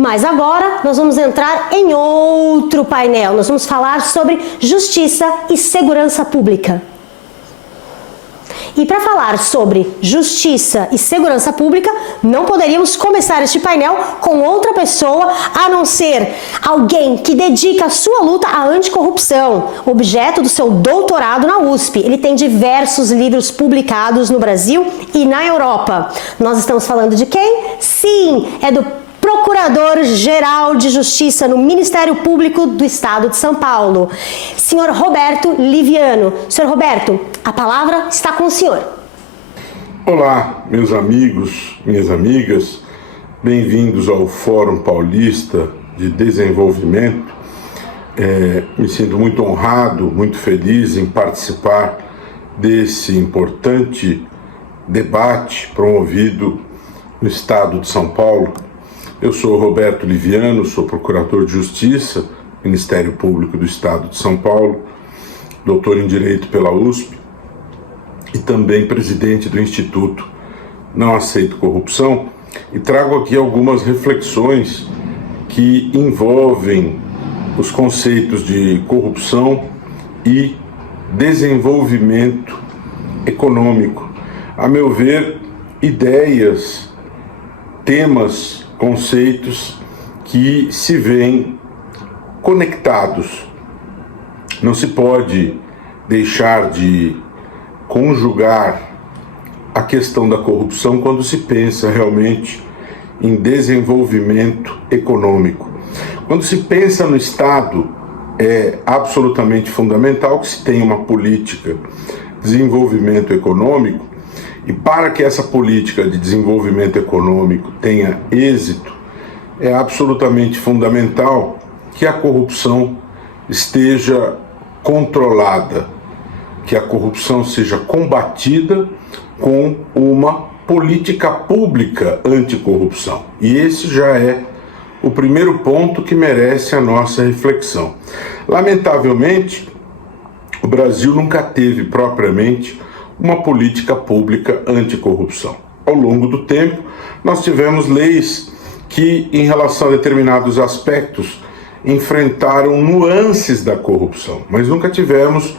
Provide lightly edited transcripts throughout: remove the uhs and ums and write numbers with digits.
Mas agora nós vamos entrar em outro painel. Nós vamos falar sobre justiça e segurança pública. E para falar sobre justiça e segurança pública, não poderíamos começar este painel com outra pessoa a não ser alguém que dedica a sua luta à anticorrupção, objeto do seu doutorado na USP. Ele tem diversos livros publicados no Brasil e na Europa. Nós estamos falando de quem? Sim, é do Procurador-Geral de Justiça no Ministério Público do Estado de São Paulo, senhor Roberto Liviano. Senhor Roberto, a palavra está com o senhor. Olá, meus amigos, minhas amigas, bem-vindos ao Fórum Paulista de Desenvolvimento. Me sinto muito honrado, muito feliz em participar desse importante debate promovido no Estado de São Paulo. Eu sou Roberto Liviano, sou Procurador de Justiça, Ministério Público do Estado de São Paulo, doutor em Direito pela USP e também presidente do Instituto Não Aceito Corrupção, e trago aqui algumas reflexões que envolvem os conceitos de corrupção e desenvolvimento econômico. A meu ver, ideias, temas, conceitos que se veem conectados. Não se pode deixar de conjugar a questão da corrupção quando se pensa realmente em desenvolvimento econômico. Quando se pensa no Estado, é absolutamente fundamental que se tenha uma política de desenvolvimento econômico. E para que essa política de desenvolvimento econômico tenha êxito, é absolutamente fundamental que a corrupção esteja controlada, que a corrupção seja combatida com uma política pública anticorrupção. E esse já é o primeiro ponto que merece a nossa reflexão. Lamentavelmente, o Brasil nunca teve propriamente uma política pública anticorrupção. Ao longo do tempo, nós tivemos leis que, em relação a determinados aspectos, enfrentaram nuances da corrupção, mas nunca tivemos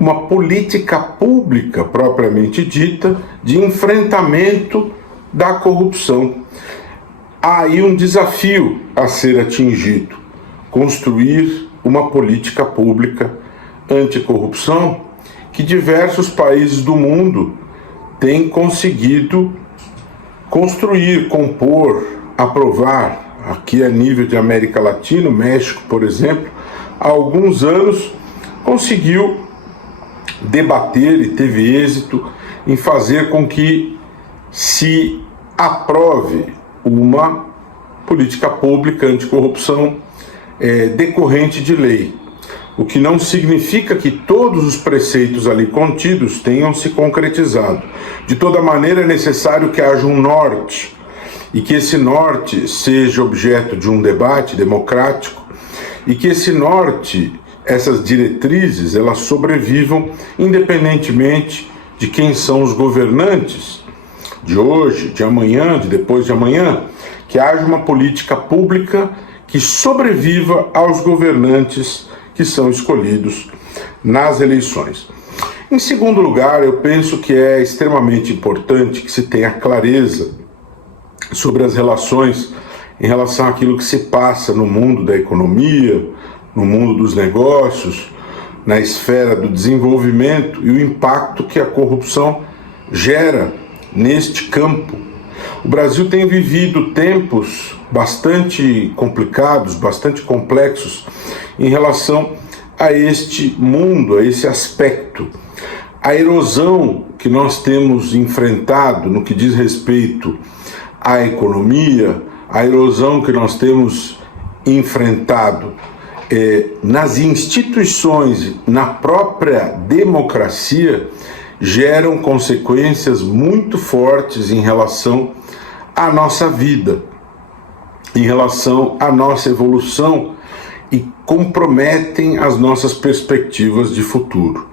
uma política pública propriamente dita de enfrentamento da corrupção. Há aí um desafio a ser atingido: construir uma política pública anticorrupção que diversos países do mundo têm conseguido construir, compor, aprovar. Aqui a nível de América Latina, o México, por exemplo, há alguns anos conseguiu debater e teve êxito em fazer com que se aprove uma política pública anticorrupção decorrente de lei. O que não significa que todos os preceitos ali contidos tenham se concretizado. De toda maneira, é necessário que haja um norte, e que esse norte seja objeto de um debate democrático, e que esse norte, essas diretrizes, elas sobrevivam independentemente de quem são os governantes de hoje, de amanhã, de depois de amanhã, que haja uma política pública que sobreviva aos governantes que são escolhidos nas eleições. Em segundo lugar, eu penso que é extremamente importante que se tenha clareza sobre as relações em relação àquilo que se passa no mundo da economia, no mundo dos negócios, na esfera do desenvolvimento e o impacto que a corrupção gera neste campo. O Brasil tem vivido tempos bastante complicados, bastante complexos em relação a este mundo, a esse aspecto. A erosão que nós temos enfrentado no que diz respeito à economia, a erosão que nós temos enfrentado nas instituições, na própria democracia, geram consequências muito fortes em relação à nossa vida, em relação à nossa evolução, e comprometem as nossas perspectivas de futuro.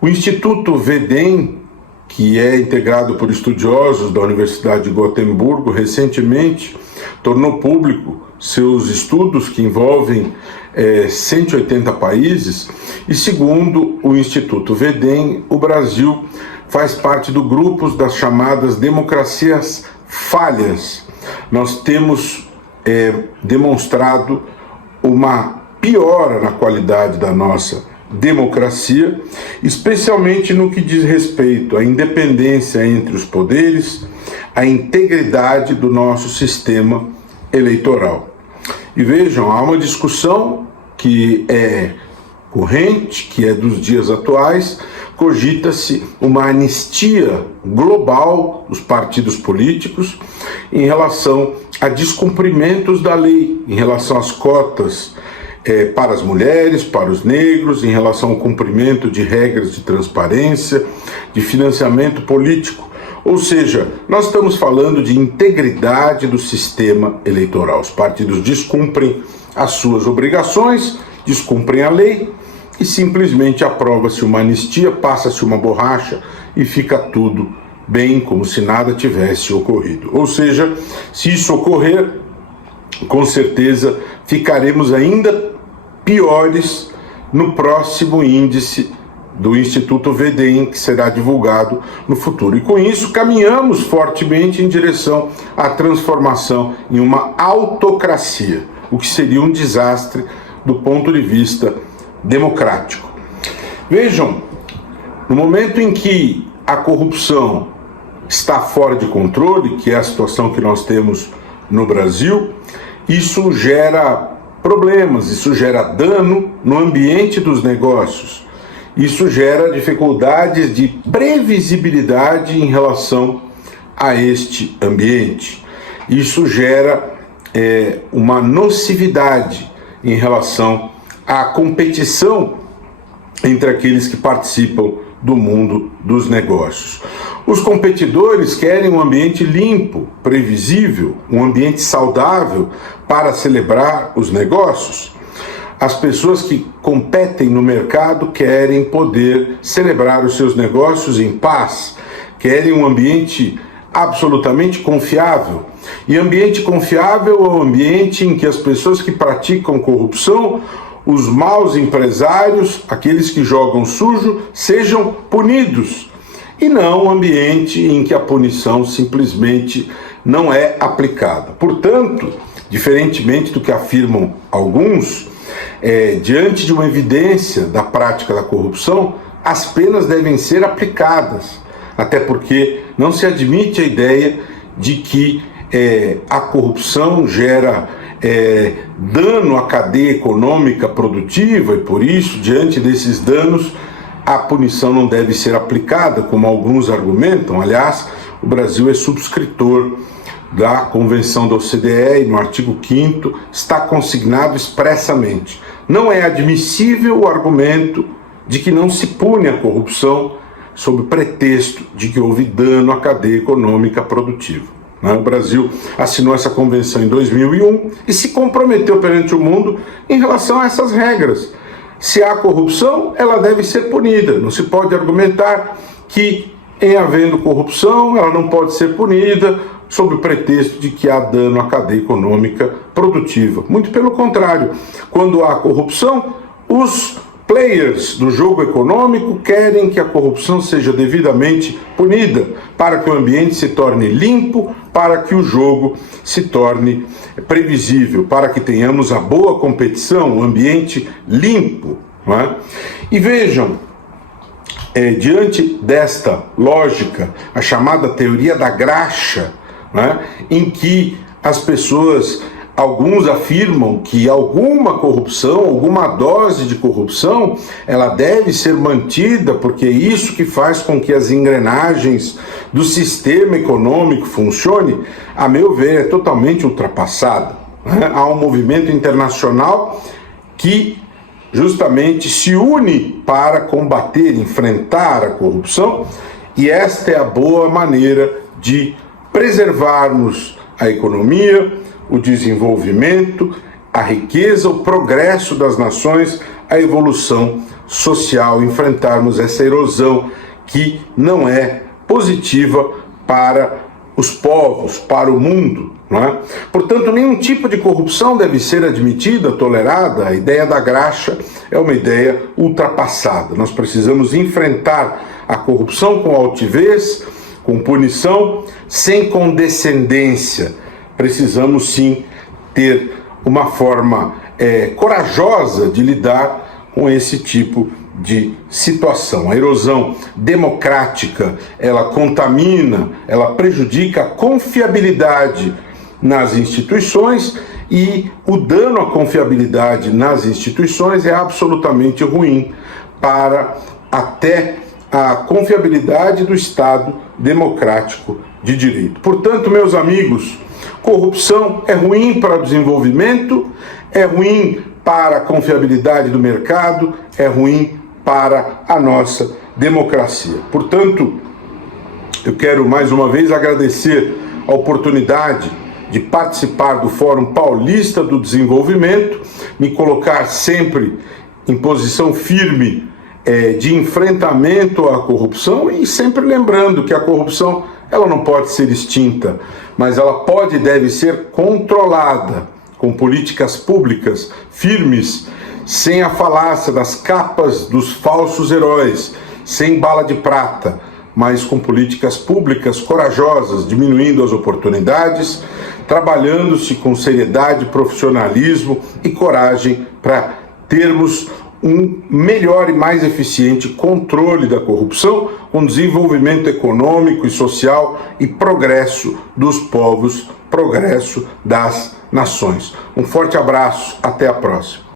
O Instituto VEDEM, que é integrado por estudiosos da Universidade de Gotemburgo, recentemente tornou público seus estudos que envolvem 180 países e, segundo o Instituto VEDEM, o Brasil faz parte do grupo das chamadas democracias falhas. Nós temos demonstrado uma piora na qualidade da nossa democracia, especialmente no que diz respeito à independência entre os poderes, à integridade do nosso sistema eleitoral. E vejam, há uma discussão que é corrente, que é dos dias atuais, cogita-se uma anistia global dos partidos políticos em relação a descumprimentos da lei, em relação às cotas para as mulheres, para os negros, em relação ao cumprimento de regras de transparência, de financiamento político. Ou seja, nós estamos falando de integridade do sistema eleitoral. Os partidos descumprem as suas obrigações, descumprem a lei e simplesmente aprova-se uma anistia, passa-se uma borracha e fica tudo bem, como se nada tivesse ocorrido. Ou seja, se isso ocorrer, com certeza ficaremos ainda piores no próximo índice do Instituto VEDEM, que será divulgado no futuro. E com isso caminhamos fortemente em direção à transformação em uma autocracia, o que seria um desastre do ponto de vista democrático. Vejam, no momento em que a corrupção está fora de controle, que é a situação que nós temos no Brasil, isso gera problemas, isso gera dano no ambiente dos negócios, isso gera dificuldades de previsibilidade em relação a este ambiente, isso gera uma nocividade em relação à competição entre aqueles que participam do mundo dos negócios. Os competidores querem um ambiente limpo, previsível, um ambiente saudável para celebrar os negócios. As pessoas que competem no mercado querem poder celebrar os seus negócios em paz, querem um ambiente absolutamente confiável. E ambiente confiável é o ambiente em que as pessoas que praticam corrupção, os maus empresários, aqueles que jogam sujo, sejam punidos. E não um ambiente em que a punição simplesmente não é aplicada. Portanto, diferentemente do que afirmam alguns, diante de uma evidência da prática da corrupção, as penas devem ser aplicadas, até porque não se admite a ideia de que a corrupção gera dano à cadeia econômica produtiva e, por isso, diante desses danos, a punição não deve ser aplicada, como alguns argumentam. Aliás, o Brasil é subscritor da Convenção da OCDE e no artigo 5º está consignado expressamente: não é admissível o argumento de que não se pune a corrupção sob pretexto de que houve dano à cadeia econômica produtiva. O Brasil assinou essa convenção em 2001 e se comprometeu perante o mundo em relação a essas regras. Se há corrupção, ela deve ser punida. Não se pode argumentar que, em havendo corrupção, ela não pode ser punida sob o pretexto de que há dano à cadeia econômica produtiva. Muito pelo contrário, quando há corrupção, os players do jogo econômico querem que a corrupção seja devidamente punida para que o ambiente se torne limpo, para que o jogo se torne previsível, para que tenhamos a boa competição, um ambiente limpo. Não é? E vejam, diante desta lógica, a chamada teoria da graxa, não é? Em que as pessoas, alguns afirmam que alguma corrupção, alguma dose de corrupção, ela deve ser mantida, porque é isso que faz com que as engrenagens do sistema econômico funcione, a meu ver, é totalmente ultrapassada. Há um movimento internacional que justamente se une para combater, enfrentar a corrupção, e esta é a boa maneira de preservarmos a economia, o desenvolvimento, a riqueza, o progresso das nações, a evolução social, enfrentarmos essa erosão que não é positiva para os povos, para o mundo. não é? Portanto, nenhum tipo de corrupção deve ser admitida, tolerada. A ideia da graxa é uma ideia ultrapassada. Nós precisamos enfrentar a corrupção com altivez, com punição, sem condescendência. Precisamos sim ter uma forma corajosa de lidar com esse tipo de situação. A erosão democrática, ela contamina, ela prejudica a confiabilidade nas instituições, e o dano à confiabilidade nas instituições é absolutamente ruim para até a confiabilidade do Estado democrático de direito. Portanto, meus amigos, corrupção é ruim para o desenvolvimento, é ruim para a confiabilidade do mercado, é ruim para a nossa democracia. Portanto, eu quero mais uma vez agradecer a oportunidade de participar do Fórum Paulista do Desenvolvimento, me colocar sempre em posição firme de enfrentamento à corrupção, e sempre lembrando que a corrupção ela não pode ser extinta, mas ela pode e deve ser controlada com políticas públicas firmes, sem a falácia das capas dos falsos heróis, sem bala de prata, mas com políticas públicas corajosas, diminuindo as oportunidades, trabalhando-se com seriedade, profissionalismo e coragem para termos um melhor e mais eficiente controle da corrupção, com desenvolvimento econômico e social e progresso dos povos, progresso das nações. Um forte abraço, até a próxima.